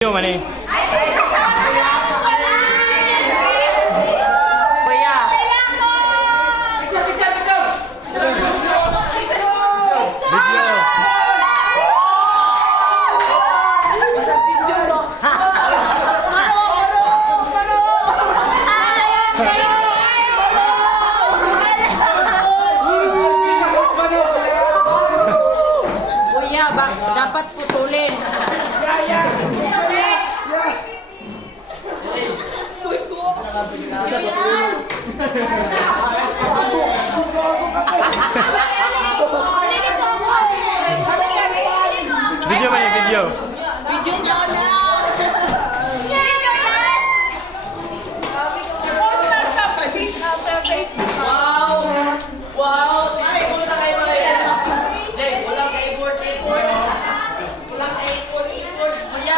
Video man eh. Kuya, dapat putulin. Video man eh, video. Video nyo na. Wow! Sige, pumunta kayo ngayon. Jay, walang ka-import. Walang ka-import. Kuya,